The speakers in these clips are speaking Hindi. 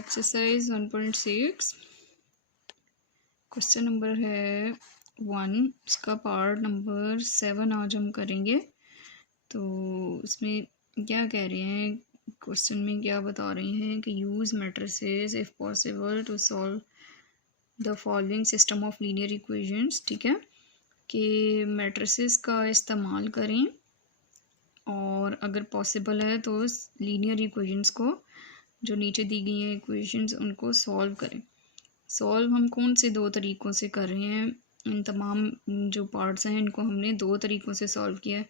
एक्सरसाइज 1.6 क्वेश्चन नंबर है 1, इसका पार्ट नंबर 7 आज हम करेंगे। तो इसमें क्या कह रहे हैं, क्वेश्चन में क्या बता रहे हैं कि use matrices if possible to solve the following system of linear equations. ठीक है, कि मैट्रिसेस का इस्तेमाल करें और अगर पॉसिबल है तो लीनियर इक्वेशंस को, जो नीचे दी गई हैं इक्वेशंस, उनको सॉल्व करें। सॉल्व हम कौन से दो तरीक़ों से कर रहे हैं, इन तमाम जो पार्ट्स हैं इनको हमने दो तरीक़ों से सॉल्व किया है।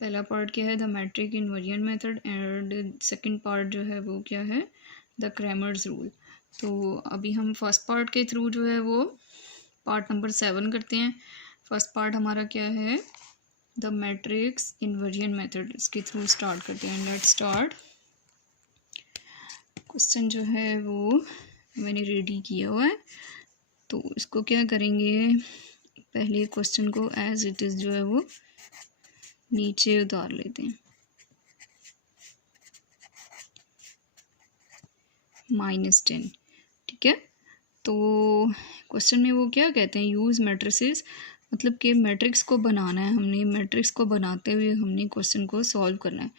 पहला पार्ट क्या है, the matrix inversion method, and second part जो है वो क्या है, द क्रैमर्स रूल। तो अभी हम फर्स्ट पार्ट के थ्रू जो है वो पार्ट नंबर 7 करते हैं। फर्स्ट पार्ट हमारा क्या है, द मैट्रिक्स इन्वर्जन मेथड, इसके थ्रू स्टार्ट करते हैं। Let's start. क्वेश्चन जो है वो मैंने रेडी किया हुआ है, तो इसको क्या करेंगे, पहले क्वेश्चन को एज इट इज़ जो है वो नीचे उतार लेते हैं। -10, ठीक है। तो क्वेश्चन में वो क्या कहते हैं, यूज़ मैट्रिसेस, मतलब कि मैट्रिक्स को बनाना है हमने, मैट्रिक्स को बनाते हुए हमने क्वेश्चन को सॉल्व करना है।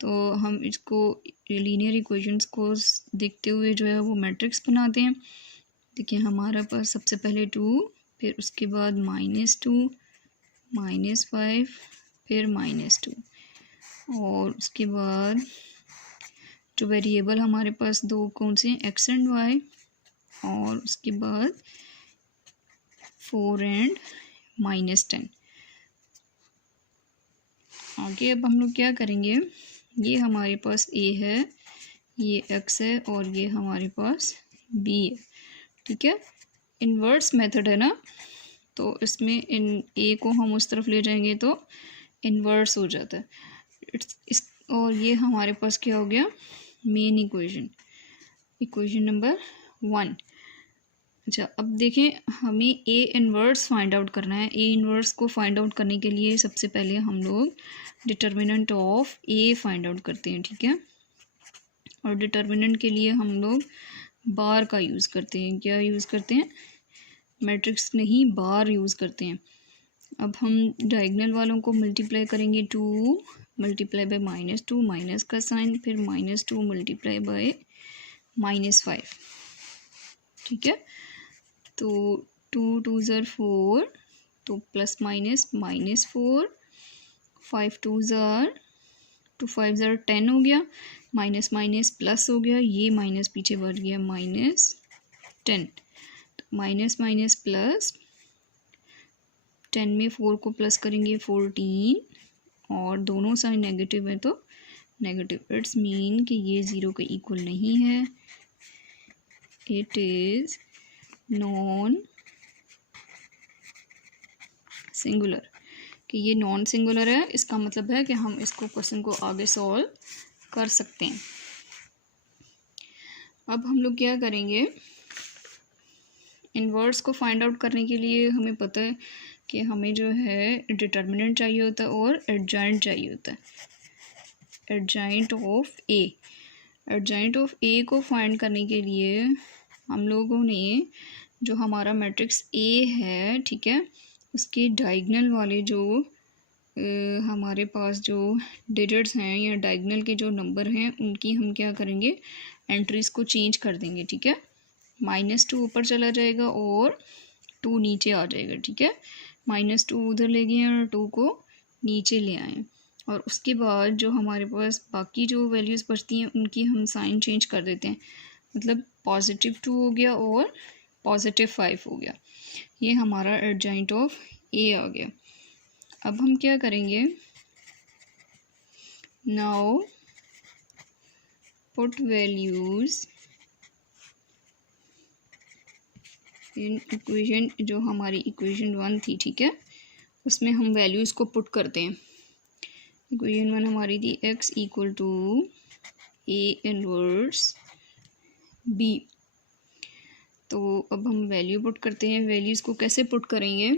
तो हम इसको लीनियर इक्वेशंस को देखते हुए जो है वो मैट्रिक्स बनाते हैं। देखिए हमारे पास सबसे पहले 2, फिर उसके बाद -2, -5, फिर -2, और उसके बाद जो वेरिएबल हमारे पास दो कौन से हैं, x एंड y, और उसके बाद 4 एंड -10। आगे अब हम लोग क्या करेंगे, ये हमारे पास a है, ये x है, और ये हमारे पास b है। ठीक है, इन्वर्स मेथड है ना, तो इसमें इन a को हम उस तरफ ले जाएंगे तो इन्वर्स हो जाता है। और ये हमारे पास क्या हो गया, मेन इक्वेशन, इक्वेशन नंबर 1। अच्छा, अब देखें हमें a इन्वर्स फाइंड आउट करना है। a इन्वर्स को फाइंड आउट करने के लिए सबसे पहले हम लोग determinant of a find out करते हैं। ठीक है, और डिटर्मिनेंट के लिए हम लोग बार का यूज़ करते हैं। क्या यूज़ करते हैं, मैट्रिक्स नहीं, बार यूज़ करते हैं। अब हम डायगोनल वालों को मल्टीप्लाई करेंगे, 2 मल्टीप्लाई बाय -2, माइनस का साइन, फिर -2 मल्टीप्लाई बाय -5। ठीक है, तो 2 2 ज़र 4, तो प्लस माइनस -4, 5 2 ज़र 2, 5 ज़र 10 हो गया, माइनस माइनस प्लस हो गया, ये माइनस पीछे बढ़ गया, -10। तो माइनस माइनस प्लस, 10 में 4 को प्लस करेंगे 14, और दोनों साइन नेगेटिव है तो नेगेटिव। इट्स मीन कि ये 0 के इक्वल नहीं है, इट इज़ नॉन सिंगुलर, कि ये नॉन सिंगुलर है। इसका मतलब है कि हम इसको क्वेश्चन को आगे सॉल्व कर सकते हैं। अब हम लोग क्या करेंगे, इन्वर्स को फाइंड आउट करने के लिए हमें पता है कि हमें जो है डिटर्मिनेंट चाहिए होता है और एडजॉइंट चाहिए होता है, adjoint of A. Adjoint of A को फाइंड करने के लिए हम लोगों ने जो हमारा मैट्रिक्स ए है, ठीक है, उसके डायगोनल वाले जो हमारे पास जो डिजिट्स हैं या डायगोनल के जो नंबर हैं, उनकी हम क्या करेंगे, एंट्रीज़ को चेंज कर देंगे। ठीक है, -2 ऊपर चला जाएगा और 2 नीचे आ जाएगा। ठीक है, -2 उधर ले गए और 2 को नीचे ले आए, और उसके बाद जो हमारे पास बाकी जो वैल्यूज़ बचती हैं उनकी हम साइन चेंज कर देते हैं। मतलब +2 हो गया और +5 हो गया। ये हमारा एडजॉइंट ऑफ ए आ गया। अब हम क्या करेंगे, now put values in equation, जो हमारी इक्वेशन 1 थी, ठीक है, उसमें हम वैल्यूज़ को पुट करते हैं। इक्वेशन 1 हमारी थी x equal to a inverse b। तो अब हम वैल्यू पुट करते हैं। वैल्यूज़ को कैसे पुट करेंगे,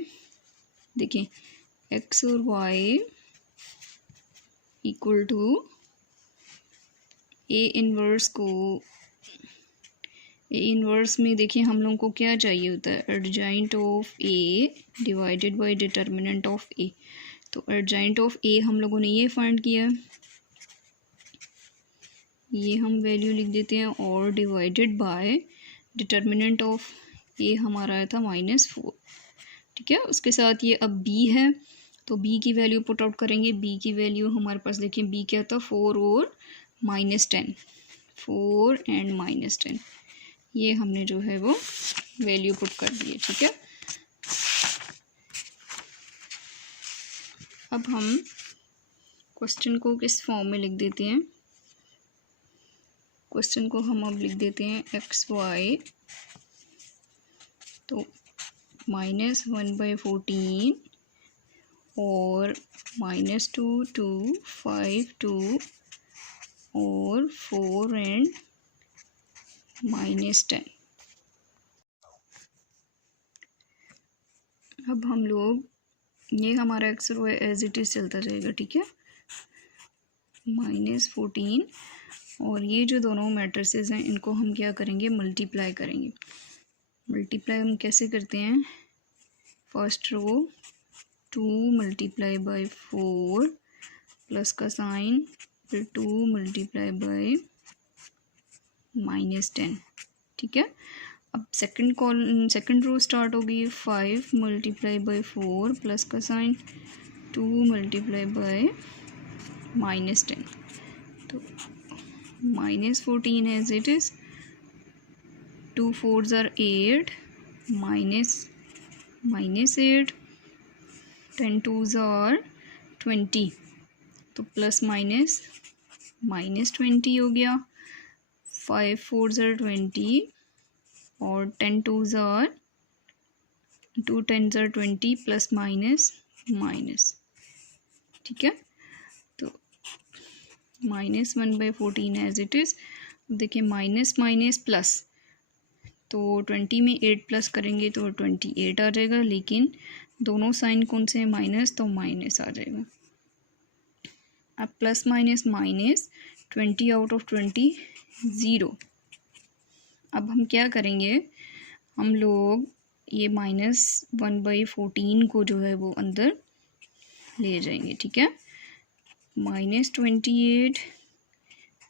देखिए x और y equal to a inverse को ए इन्वर्स में देखिए हम लोगों को क्या चाहिए होता है, adjoint of A divided by determinant of A. तो एडजॉइंट ऑफ ए हम लोगों ने ये फाइंड किया, ये हम वैल्यू लिख देते हैं, और डिवाइडेड बाय डिटर्मिनेंट ऑफ ए हमारा आया था -4। ठीक है, उसके साथ ये अब बी है, तो बी की वैल्यू पुट आउट करेंगे। बी की वैल्यू हमारे पास देखिए बी क्या था, 4 और -10, 4 एंड -10, ये हमने जो है वो वैल्यू पुट कर दी है। ठीक है, अब हम क्वेश्चन को किस फॉर्म में लिख देते हैं, क्वेश्चन को हम अब लिख देते हैं xy, तो -1/14 और -2 to 5 to और 4 एंड -10। अब हम लोग ये हमारा एक्स और वाई एज इट इज़ चलता जाएगा। ठीक है, -14 और ये जो दोनों मैट्रिसेस हैं इनको हम क्या करेंगे, मल्टीप्लाई करेंगे। मल्टीप्लाई हम कैसे करते हैं, first row 2 multiply by 4 plus का साइन, फिर 2 मल्टीप्लाई बाय -10। ठीक है, अब सेकंड रो स्टार्ट हो गई, 5 मल्टीप्लाई बाय 4 प्लस का साइन, 2 मल्टीप्लाई बाय -10, तो -14 as it is, 2 4s are 8, -8, 10 2s are 20, तो प्लस माइनस -20 हो गया, 5 4s are 20 और 10 2s are 2 10s are 20 plus minus. ठीक है, तो -1/14 एज इट इज़। देखिए माइनस प्लस, तो 20 में 8 प्लस करेंगे तो 28 आ जाएगा, लेकिन दोनों साइन कौन से हैं, माइनस, तो माइनस आ जाएगा। अब plus minus 20 out of 20 zero. अब हम क्या करेंगे, हम लोग ये -1/14 को जो है वो अंदर ले जाएंगे। ठीक है, -28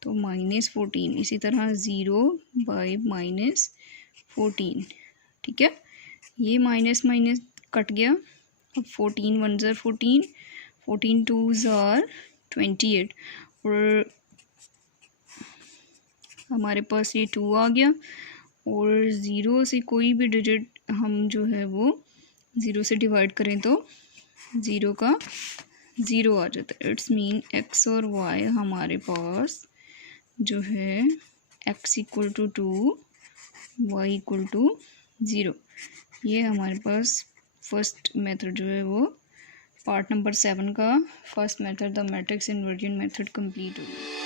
तो -14, इसी तरह 0/-14। ठीक है, ये माइनस कट गया, अब 14 1s are 14, 14 2s are 28 और हमारे पास ये 2 आ गया, और ज़ीरो से कोई भी डिजिट हम जो है वो ज़ीरो से डिवाइड करें तो ज़ीरो का ज़ीरो आ जाता है। इट्स मीन एक्स और वाई हमारे पास जो है x = 2, y = 0। ये हमारे पास फर्स्ट मेथड जो है वो पार्ट नंबर 7 का first method the matrix inversion method complete हो गया।